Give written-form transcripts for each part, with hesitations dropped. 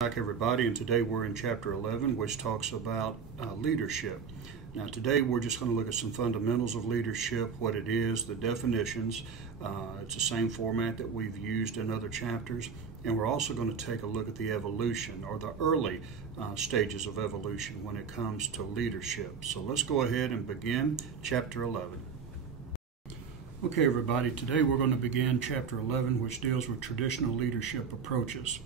Back everybody, and today we're in chapter 11, which talks about leadership. Now today we're just going to look at some fundamentals of leadership, what it is, the definitions. It's the same format that we've used in other chapters, and we're also going to take a look at the evolution or the early stages of evolution when it comes to leadership. So let's go ahead and begin chapter 11. Okay everybody, today we're going to begin chapter 11, which deals with traditional leadership approaches.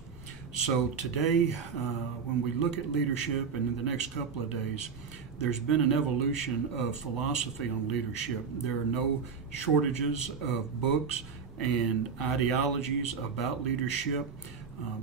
So today, when we look at leadership, and in the next couple of days, there's been an evolution of philosophy on leadership. There are no shortages of books and ideologies about leadership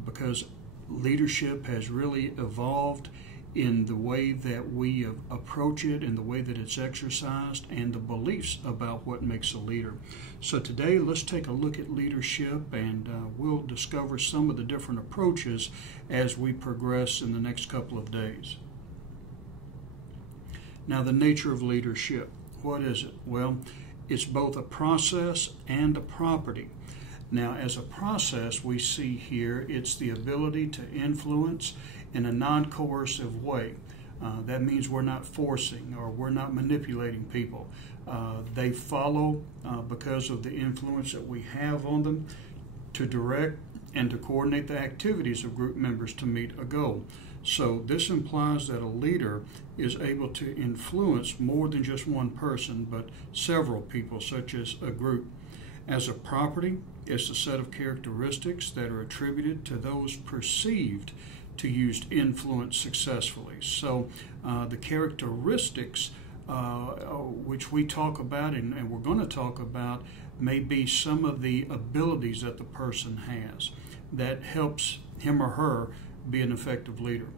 because leadership has really evolved in the way that we approach it, in the way that it's exercised, and the beliefs about what makes a leader. So today, let's take a look at leadership, and we'll discover some of the different approaches as we progress in the next couple of days. Now, the nature of leadership. What is it? Well, it's both a process and a property. Now, as a process, we see here, it's the ability to influence in a non-coercive way. That means we're not forcing or we're not manipulating people. They follow because of the influence that we have on them to direct and to coordinate the activities of group members to meet a goal. So this implies that a leader is able to influence more than just one person, but several people, such as a group. As a property, it's a set of characteristics that are attributed to those perceived to use influence successfully. So the characteristics which we talk about and we're going to talk about may be some of the abilities that the person has that helps him or her be an effective leader.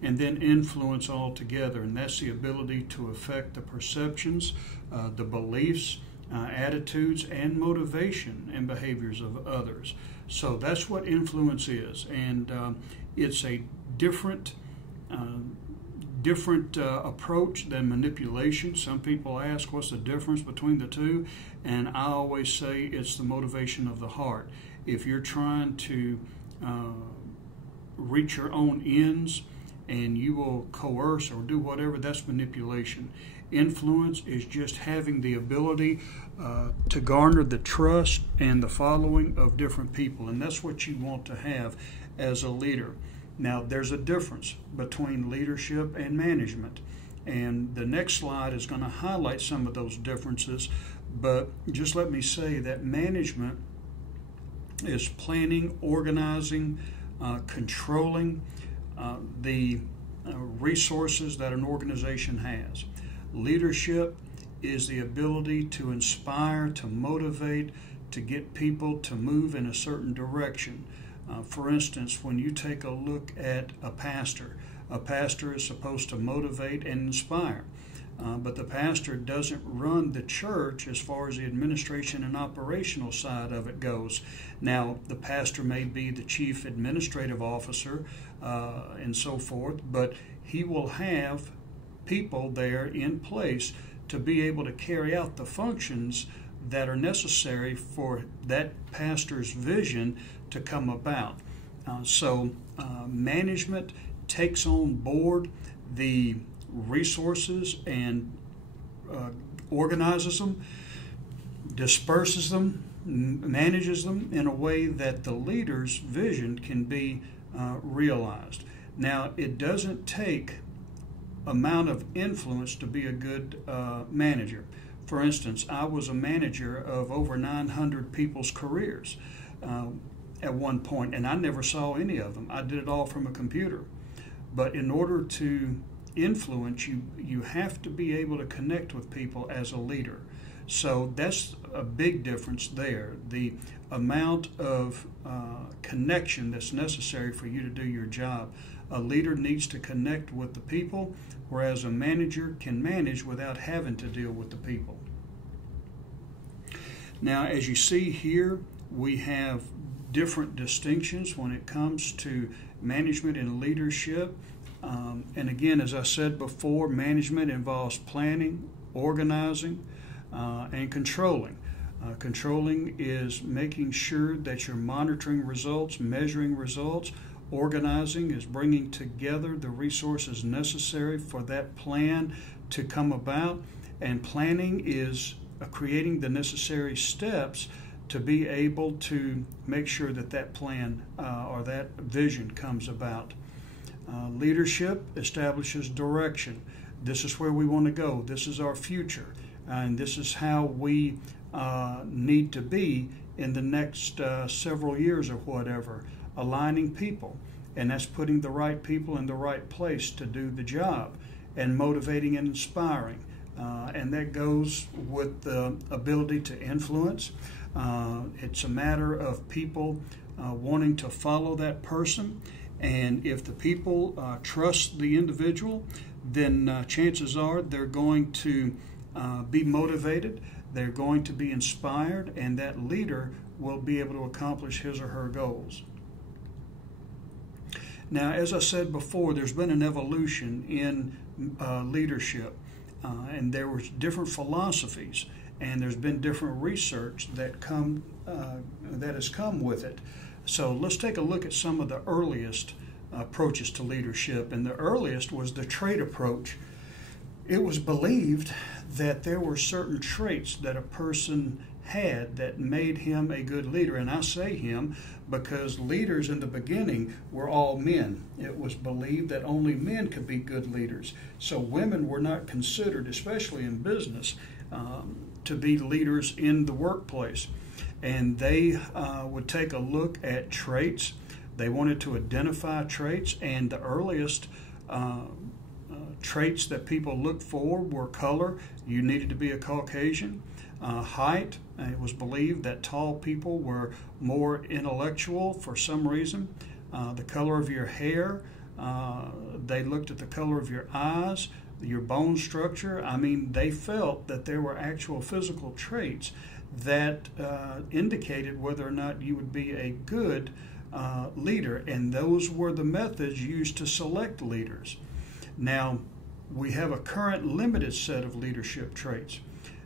And then influence altogether, and that's the ability to affect the perceptions, the beliefs, attitudes, and motivation and behaviors of others. So that's what influence is, and it's a different approach than manipulation. Some people ask, what's the difference between the two? And I always say it's the motivation of the heart. If you're trying to reach your own ends and you will coerce or do whatever, that's manipulation. Influence is just having the ability to garner the trust and the following of different people, and that's what you want to have as a leader. Now, there's a difference between leadership and management, and the next slide is going to highlight some of those differences, but just let me say that management is planning, organizing, controlling the resources that an organization has. Leadership is the ability to inspire, to motivate, to get people to move in a certain direction. For instance, when you take a look at a pastor is supposed to motivate and inspire. But the pastor doesn't run the church as far as the administration and operational side of it goes. Now, the pastor may be the chief administrative officer and so forth, but he will have people there in place to be able to carry out the functions that are necessary for that pastor's vision to come about. So management takes on board the resources and organizes them, disperses them, manages them in a way that the leader's vision can be realized. Now, it doesn't take amount of influence to be a good manager. For instance, I was a manager of over 900 people's careers at one point, and I never saw any of them. I did it all from a computer. But in order to influence, you have to be able to connect with people as a leader. So that's a big difference there. The amount of connection that's necessary for you to do your job. A leader needs to connect with the people, whereas a manager can manage without having to deal with the people. Now, as you see here, we have different distinctions when it comes to management and leadership. And again, as I said before, management involves planning, organizing, and controlling. Controlling is making sure that you're monitoring results, measuring results, Organizing is bringing together the resources necessary for that plan to come about. And planning is creating the necessary steps to be able to make sure that that plan or that vision comes about. Leadership establishes direction. This is where we want to go. This is our future. And this is how we need to be in the next several years or whatever, aligning people. And that's putting the right people in the right place to do the job, and motivating and inspiring. And that goes with the ability to influence. It's a matter of people wanting to follow that person. And if the people trust the individual, then chances are they're going to be motivated, they're going to be inspired, and that leader will be able to accomplish his or her goals. Now, as I said before, there's been an evolution in leadership, and there were different philosophies, and there's been different research that has come with it. So let's take a look at some of the earliest approaches to leadership, and the earliest was the trait approach. It was believed that there were certain traits that a person had that made him a good leader, and I say him because leaders in the beginning were all men. It was believed that only men could be good leaders, so women were not considered, especially in business, to be leaders in the workplace. And they would take a look at traits. They wanted to identify traits, and the earliest traits that people looked for were color. You needed to be a Caucasian. Height. It was believed that tall people were more intellectual for some reason. The color of your hair. They looked at the color of your eyes, your bone structure. I mean, they felt that there were actual physical traits that indicated whether or not you would be a good leader, and those were the methods used to select leaders. Now, we have a current limited set of leadership traits.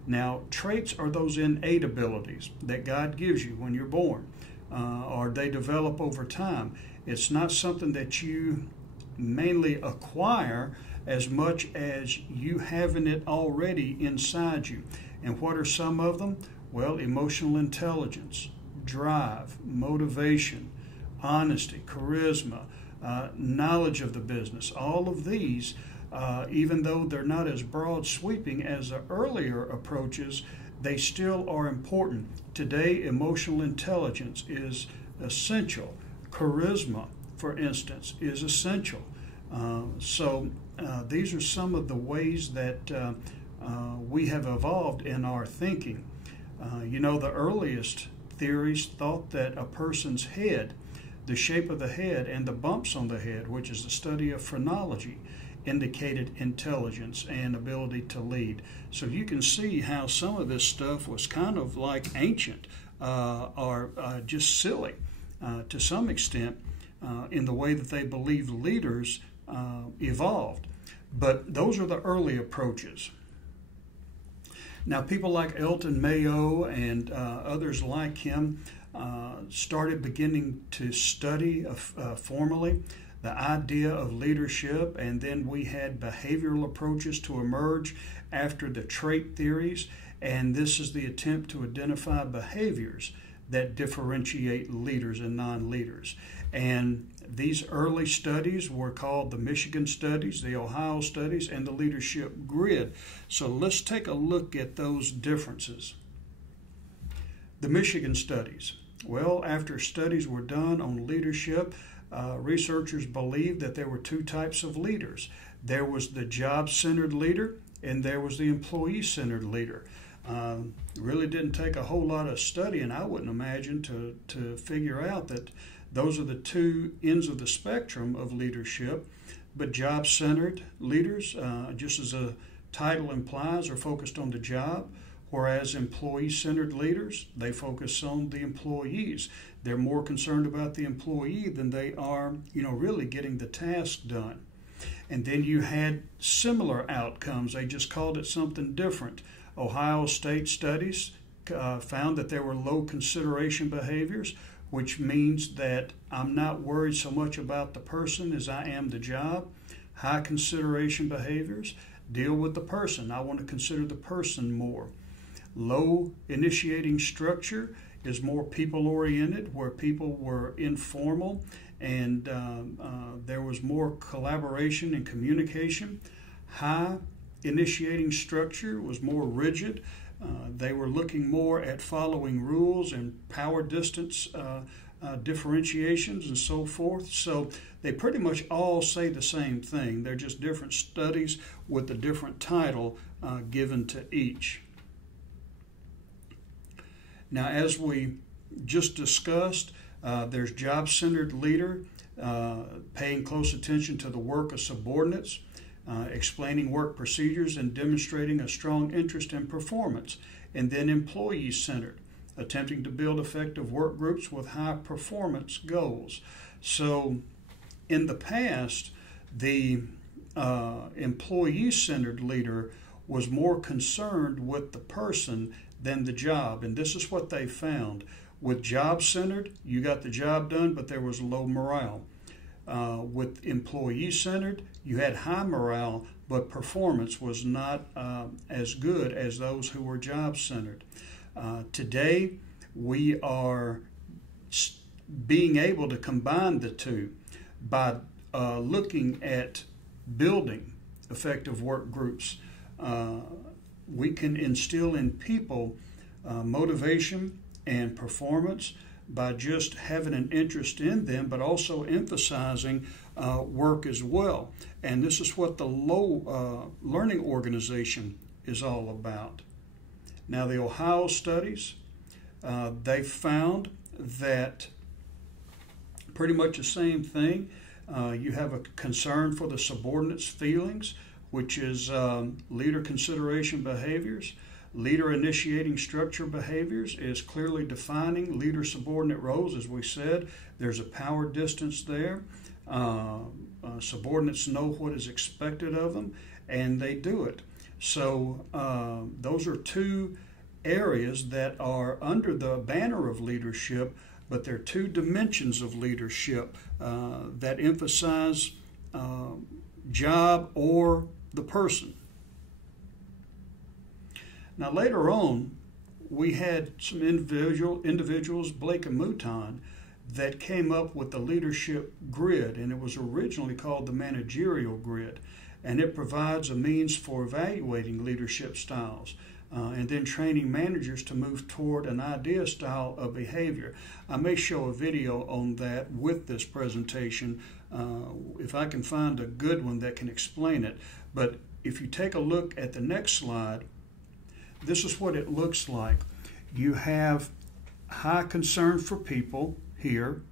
Now, traits are those innate abilities that God gives you when you're born, or they develop over time. It's not something that you mainly acquire as much as you having it already inside you. And what are some of them? Well, emotional intelligence, drive, motivation, honesty, charisma, knowledge of the business. All of these, even though they're not as broad sweeping as the earlier approaches, they still are important. Today, emotional intelligence is essential. Charisma, for instance, is essential. So these are some of the ways that we have evolved in our thinking. The earliest theories thought that a person's head, the shape of the head and the bumps on the head, which is the study of phrenology, indicated intelligence and ability to lead. So you can see how some of this stuff was kind of like ancient or just silly to some extent in the way that they believed leaders evolved. But those are the early approaches. Now, people like Elton Mayo and others like him started beginning to study formally the idea of leadership, and then we had behavioral approaches to emerge after the trait theories, and this is the attempt to identify behaviors that differentiate leaders and non-leaders. And these early studies were called the Michigan studies, the Ohio studies, and the leadership grid. So let's take a look at those differences. The Michigan studies. Well, after studies were done on leadership, researchers believed that there were two types of leaders. There was the job-centered leader, and there was the employee-centered leader. Really didn't take a whole lot of studying, I wouldn't imagine, to figure out that those are the two ends of the spectrum of leadership. But job-centered leaders, just as the title implies, are focused on the job, whereas employee-centered leaders, they focus on the employees. They're more concerned about the employee than they are, really getting the task done. And then you had similar outcomes. They just called it something different. Ohio State studies found that there were low consideration behaviors, which means that I'm not worried so much about the person as I am the job. High consideration behaviors deal with the person. I want to consider the person more. Low initiating structure is more people-oriented, where people were informal and there was more collaboration and communication. High initiating structure was more rigid. They were looking more at following rules and power distance differentiations and so forth. So they pretty much all say the same thing. They're just different studies with a different title given to each. Now, as we just discussed, there's job-centered leader, paying close attention to the work of subordinates, explaining work procedures and demonstrating a strong interest in performance. And then employee-centered, attempting to build effective work groups with high performance goals. So in the past, the employee-centered leader was more concerned with the person than the job. And this is what they found. With job-centered, you got the job done, but there was low morale. With employee-centered, you had high morale, but performance was not as good as those who were job-centered. Today, we are being able to combine the two by looking at building effective work groups. We can instill in people motivation and performance by just having an interest in them, but also emphasizing work as well. And this is what the low learning organization is all about. Now, the Ohio studies, they found that pretty much the same thing. You have a concern for the subordinates' feelings, which is leader consideration behaviors. Leader initiating structure behaviors is clearly defining leader-subordinate roles. As we said, there's a power distance there. Subordinates know what is expected of them, and they do it. So those are two areas that are under the banner of leadership, but they're two dimensions of leadership that emphasize job or the person. Now, later on, we had some individuals, Blake and Mouton, that came up with the leadership grid, and it was originally called the managerial grid, and it provides a means for evaluating leadership styles and then training managers to move toward an ideal style of behavior. I may show a video on that with this presentation if I can find a good one that can explain it. But if you take a look at the next slide, this is what it looks like. You have high concern for people here,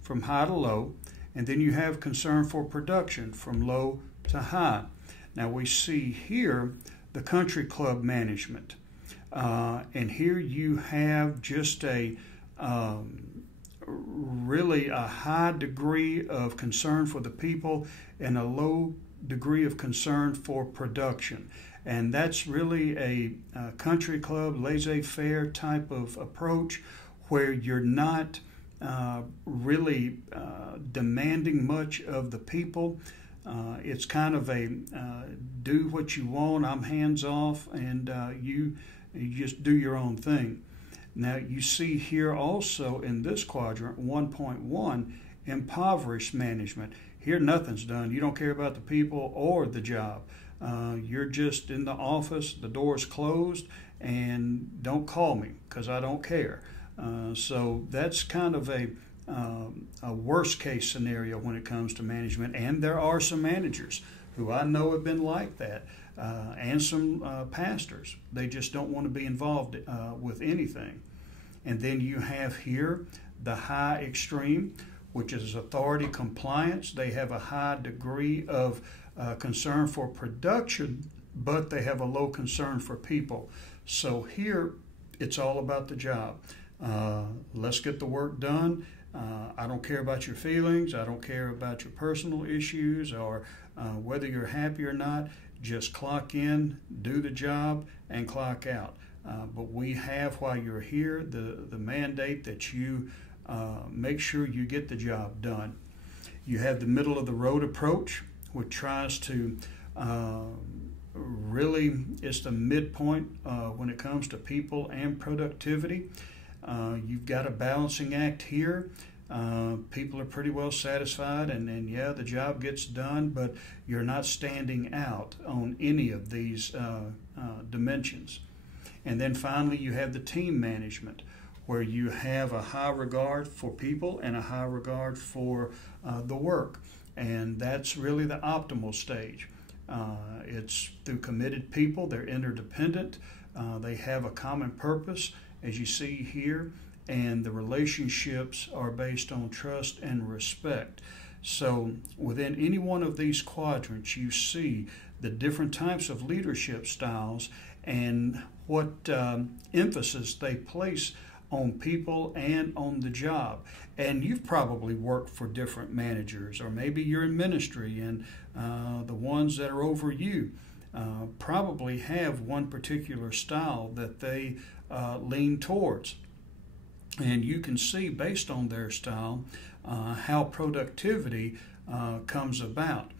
from high to low, and then you have concern for production from low to high. Now we see here the country club management, and here you have just a really a high degree of concern for the people and a low degree of concern for production. And that's really a country club, laissez-faire type of approach where you're not really demanding much of the people. It's kind of a do what you want, I'm hands off, and you just do your own thing. Now you see here also in this quadrant 1.1, impoverished management. Here nothing's done. You don't care about the people or the job. You're just in the office, the door's closed, and don't call me because I don't care. So that's kind of a worst case scenario when it comes to management, and there are some managers who I know have been like that, and some pastors. They just don't want to be involved with anything. And then you have here the high extreme, which is authority compliance. They have a high degree of concern for production, but they have a low concern for people. So here, it's all about the job. Let's get the work done. I don't care about your feelings. I don't care about your personal issues or whether you're happy or not. Just clock in, do the job, and clock out. But we have, while you're here, the mandate that you make sure you get the job done. You have the middle of the road approach, which tries to really, it's the midpoint when it comes to people and productivity. You've got a balancing act here. People are pretty well satisfied, and yeah, the job gets done, but you're not standing out on any of these dimensions. And then finally, you have the team management, where you have a high regard for people and a high regard for the work. And that's really the optimal stage. It's through committed people. They're interdependent. They have a common purpose, as you see here, and the relationships are based on trust and respect. So within any one of these quadrants, you see the different types of leadership styles and what emphasis they place on people and on the job. And you've probably worked for different managers, or maybe you're in ministry, and the ones that are over you probably have one particular style that they lean towards. And you can see, based on their style, how productivity comes about.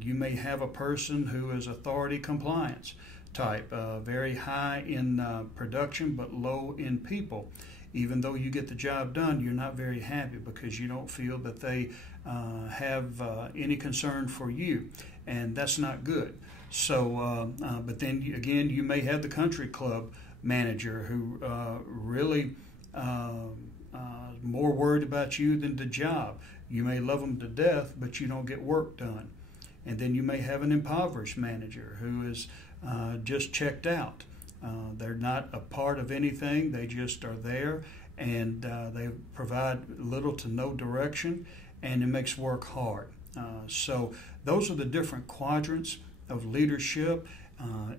You may have a person who is authority compliance type, very high in production but low in people. Even though you get the job done, you're not very happy because you don't feel that they have any concern for you, and that's not good. So, but then again, you may have the country club manager who really more worried about you than the job. You may love them to death, but you don't get work done. And then you may have an impoverished manager who is just checked out. They're not a part of anything. They just are there, and they provide little to no direction, and it makes work hard. So those are the different quadrants of leadership.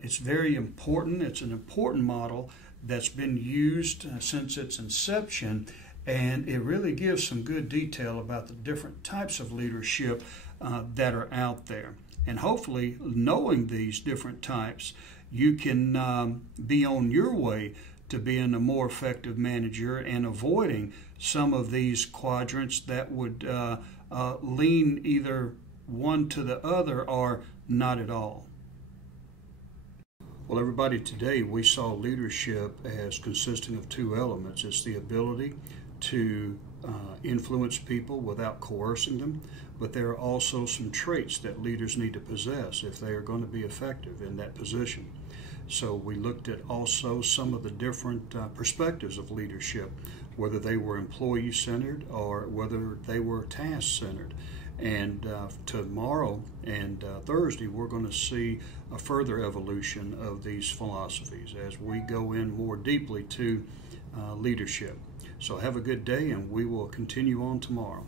It's very important. It's an important model that's been used since its inception, and it really gives some good detail about the different types of leadership that are out there. And hopefully, knowing these different types, you can be on your way to being a more effective manager and avoiding some of these quadrants that would lean either one to the other or not at all. Well, everybody, today we saw leadership as consisting of two elements. It's the ability to influence people without coercing them, but there are also some traits that leaders need to possess if they are going to be effective in that position. So we looked at also some of the different perspectives of leadership, whether they were employee-centered or whether they were task-centered. And tomorrow and Thursday, we're going to see a further evolution of these philosophies as we go in more deeply to leadership. So have a good day, and we will continue on tomorrow.